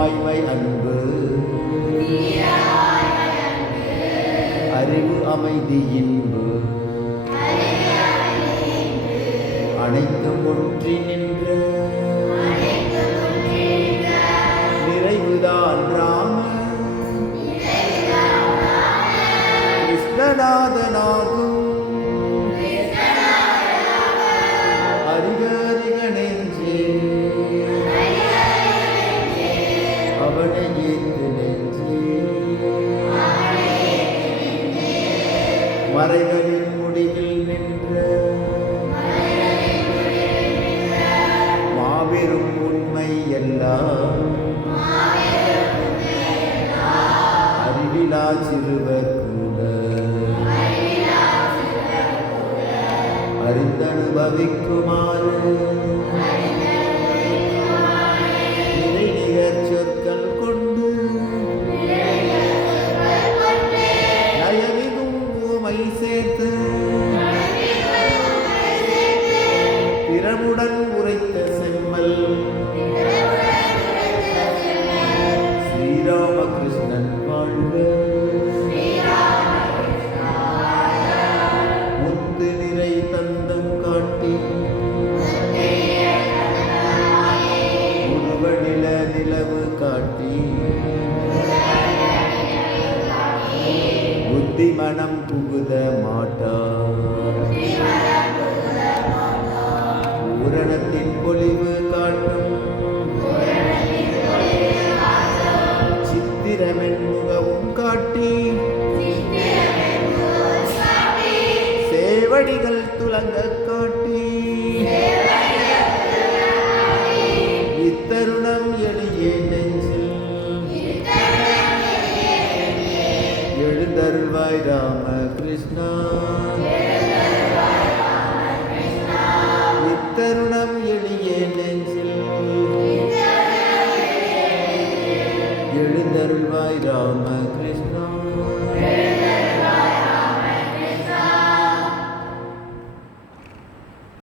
வாய்மை அன்பு அறிவு அமைதி இன்பு அனைத்தும் ஒன்றி நின்ற நிறைவுதான் ராம கிருஷ்ணநாதனாகும் அறிக நெஞ்சே அவனை ஏத்து நெஞ்சே மறைகளின் முடிவில் நின்ற மாபெரும் உண்மை எல்லாம் அறிவிலா சிறுவர் கூட அறிந்தனுபவிக்குமாறு நிகர் சொற்கள் கொண்டு நயமிகும் உமை சேர்த்து திறமுடன் உரைத்த செம்மல் ஸ்ரீராமகிருஷ்ணன் வாழ்க முத்து நிறை தந்தம் காட்டி உருவநில நிலவு காட்டி புத்தி மனம் புகுத மாட்டார் பூரணத்தின் பொலிவு காட்டும் சித்திரமென் முகவும் காட்டி சேவடிகள் துலங்க காட்டி இத்தருணம் எளிய நெஞ்சில் எழுந்தருள்வாய் ராம கிருஷ்ணா இத்தருணம் எளிய நெஞ்சில் எழுந்தருள்வாய் ராம கிருஷ்ணா